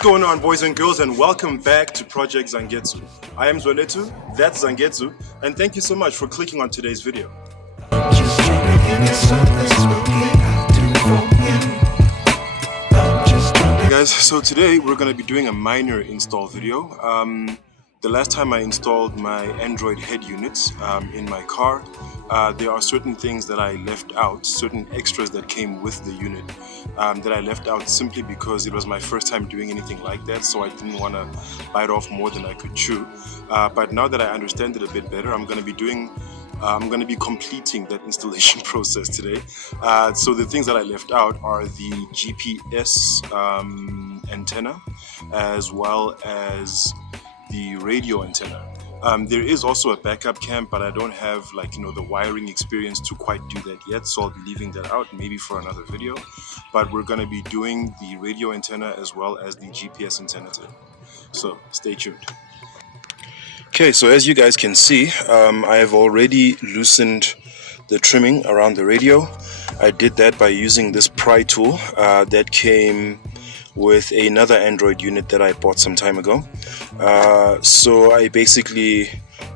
What's going on, boys and girls, and welcome back to Project Zangetsu. I am Zoletu, that's Zangetsu, and thank you so much for clicking on today's video. Hey guys, so today we're going to be doing a minor install video. The last time I installed my Android head units in my car, there are certain things that I left out, certain extras that came with the unit that I left out simply because it was my first time doing anything like that, so I didn't want to bite off more than I could chew. But now that I understand it a bit better, I'm going to be completing that installation process today. So the things that I left out are the GPS antenna, as well as the radio antenna. There is also a backup cam, but I don't have the wiring experience to quite do that yet, so I'll be leaving that out maybe for another video. But we're going to be doing the radio antenna as well as the GPS antenna today, so stay tuned. Okay, so as you guys can see, I have already loosened the trimming around the radio. I did that by using this pry tool that came with another Android unit that I bought some time ago. So I basically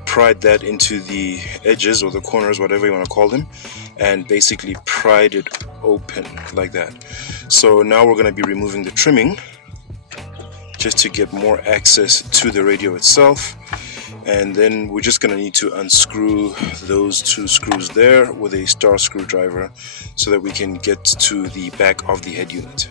pried that into the edges or the corners, whatever you want to call them, and basically pried it open like that. So now we're going to be removing the trimming just to get more access to the radio itself. And then we're just going to need to unscrew those two screws there with a star screwdriver so that we can get to the back of the head unit.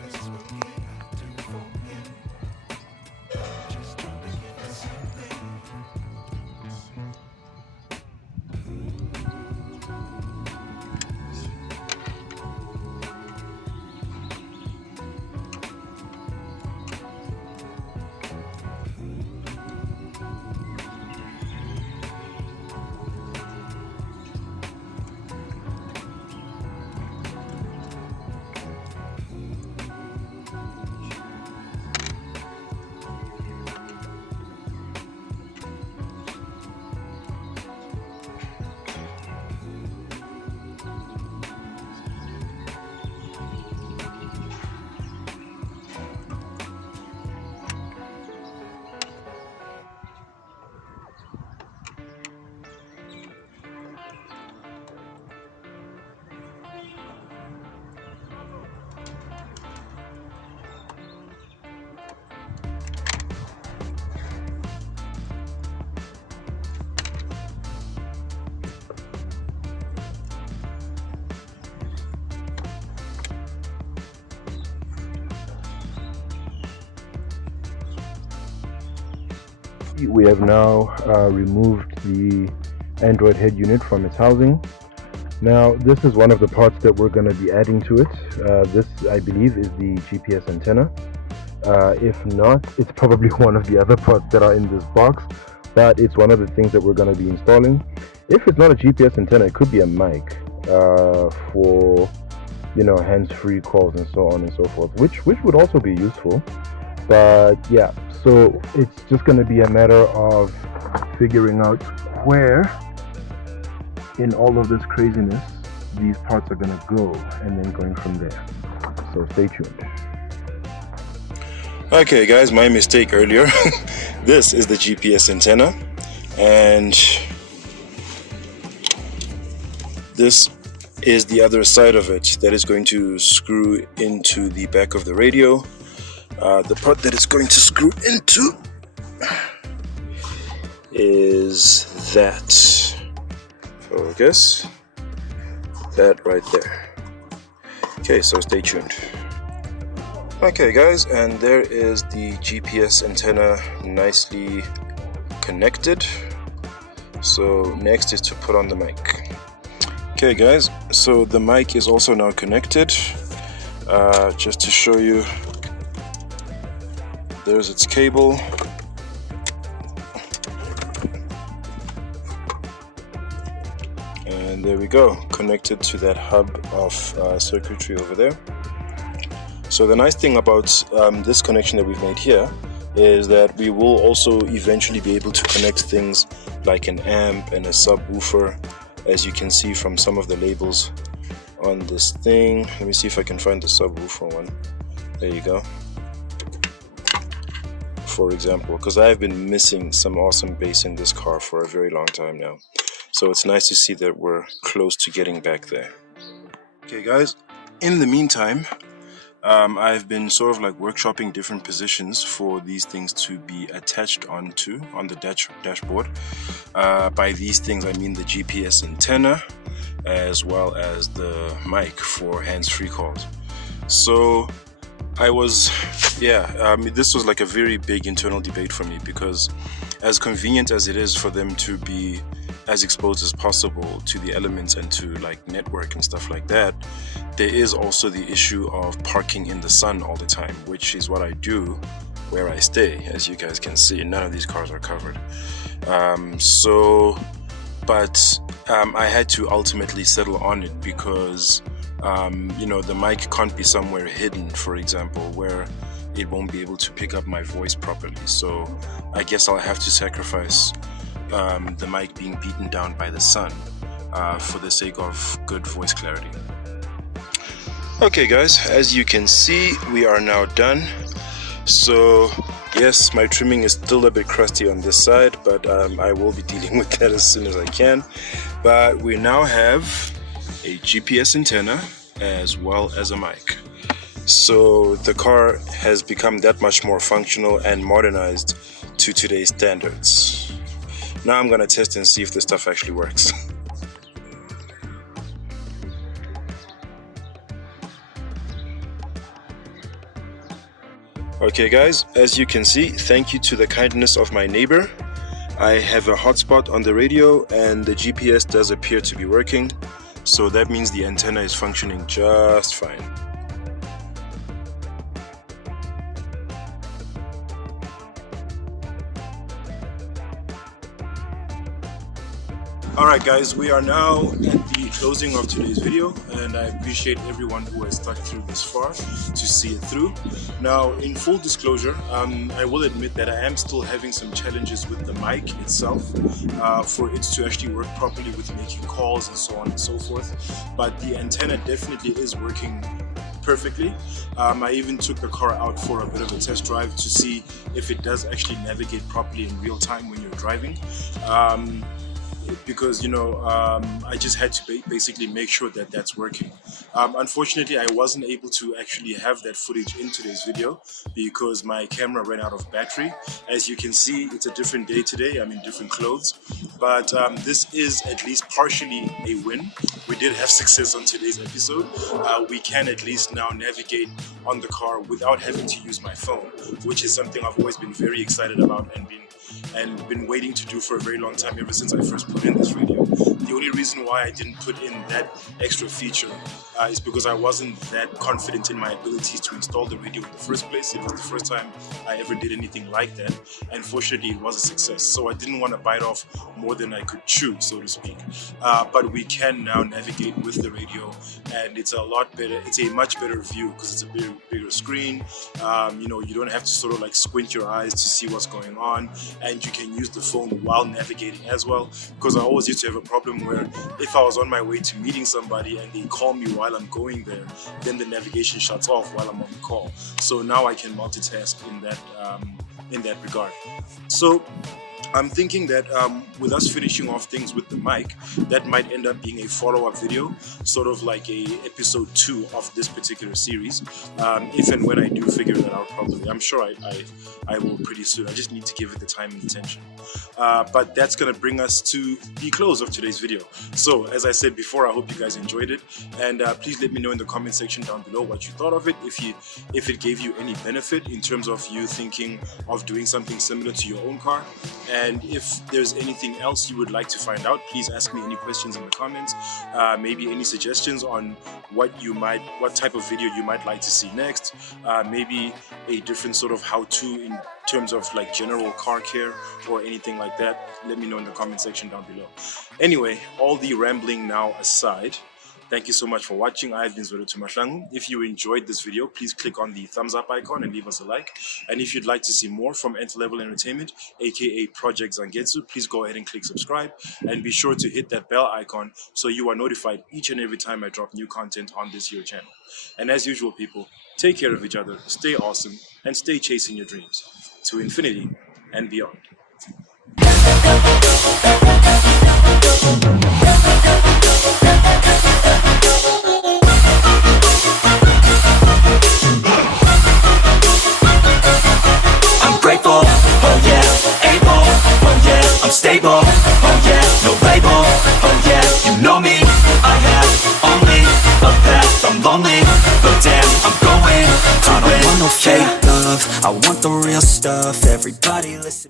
We have now removed the Android head unit from its housing. Now this is one of the parts that we're going to be adding to it. This, I believe, is the GPS antenna. If not, it's probably one of the other parts that are in this box, but it's one of the things that we're going to be installing. If it's not a GPS antenna, it could be a mic for hands-free calls and so on and so forth, which would also be useful. But yeah, so it's just going to be a matter of figuring out where in all of this craziness these parts are going to go, and then going from there. So stay tuned. Okay guys, my mistake earlier. This is the GPS antenna, and this is the other side of it that is going to screw into the back of the radio. The part that it's going to screw into is that. Focus. That right there. Okay, so stay tuned. Okay guys, and there is the GPS antenna nicely connected. So next is to put on the mic. Okay guys, so the mic is also now connected. Just to show you, there's its cable. And there we go, connected to that hub of circuitry over there. So the nice thing about this connection that we've made here is that we will also eventually be able to connect things like an amp and a subwoofer, as you can see from some of the labels on this thing. Let me see if I can find the subwoofer one. There you go. for example, because I've been missing some awesome bass in this car for a very long time now. So it's nice to see that we're close to getting back there. Okay guys, in the meantime, I've been sort of like workshopping different positions for these things to be attached on the dashboard. By these things I mean the GPS antenna as well as the mic for hands-free calls. So this was like a very big internal debate for me, because as convenient as it is for them to be as exposed as possible to the elements and to like network and stuff like that, there is also the issue of parking in the sun all the time, which is what I do where I stay. As you guys can see, none of these cars are covered. I had to ultimately settle on it because the mic can't be somewhere hidden, for example, where it won't be able to pick up my voice properly. So I guess I'll have to sacrifice the mic being beaten down by the sun for the sake of good voice clarity. Okay guys, as you can see, we are now done. So yes, my trimming is still a bit crusty on this side, but I will be dealing with that as soon as I can. But we now have a GPS antenna as well as a mic. So the car has become that much more functional and modernized to today's standards. Now I'm gonna test and see if this stuff actually works. Okay guys, as you can see, thank you to the kindness of my neighbor, I have a hotspot on the radio and the GPS does appear to be working, so that means the antenna is functioning just fine. Alright guys, we are now at the closing of today's video, and I appreciate everyone who has stuck through this far to see it through. Now, in full disclosure, I will admit that I am still having some challenges with the mic itself for it to actually work properly with making calls and so on and so forth, but the antenna definitely is working perfectly. I even took the car out for a bit of a test drive to see if it does actually navigate properly in real time when you're driving. Because I just had to basically make sure that that's working. Unfortunately, I wasn't able to actually have that footage in today's video because my camera ran out of battery. As you can see, it's a different day today. I'm in different clothes, but this is at least partially a win. We did have success on today's episode. We can at least now navigate on the car without having to use my phone, which is something I've always been very excited about and been waiting to do for a very long time, ever since I first put in this radio. The only reason why I didn't put in that extra feature is because I wasn't that confident in my abilities to install the radio in the first place. It was the first time I ever did anything like that, and fortunately it was a success. So I didn't want to bite off more than I could chew, so to speak. But we can now navigate with the radio, and it's a lot better. It's a much better view because it's a bigger screen. You don't have to sort of like squint your eyes to see what's going on, and you can use the phone while navigating as well, because I always used to have a problem where if I was on my way to meeting somebody and they call me while I'm going there, then the navigation shuts off while I'm on the call. So now I can multitask in that regard. So I'm thinking that with us finishing off things with the mic, that might end up being a follow-up video, sort of like a episode 2 of this particular series, if and when I do figure that out properly. I'm sure I will pretty soon. I just need to give it the time and attention. But that's going to bring us to the close of today's video. So, as I said before, I hope you guys enjoyed it, and please let me know in the comment section down below what you thought of it, if it gave you any benefit in terms of you thinking of doing something similar to your own car. And if there's anything else you would like to find out, please ask me any questions in the comments. Maybe any suggestions on what type of video you might like to see next. Maybe a different sort of how-to in terms of like general car care or anything like that. Let me know in the comment section down below. Anyway, all the rambling now aside, Thank you so much for watching. I've been Zulu Tumashangu. If you enjoyed this video, please click on the thumbs up icon and leave us a like. And if you'd like to see more from Nth-Level Entertainment, aka Project Zangetsu, please go ahead and click subscribe. And be sure to hit that bell icon so you are notified each and every time I drop new content on this here channel. And as usual, people, take care of each other, stay awesome, and stay chasing your dreams to infinity and beyond. Grateful, oh yeah, able, oh yeah, I'm stable, oh yeah, no label, oh yeah, you know me, I have only a path, I'm lonely, but damn, I'm going to win. I don't want no fake love, I want the real stuff, everybody listen.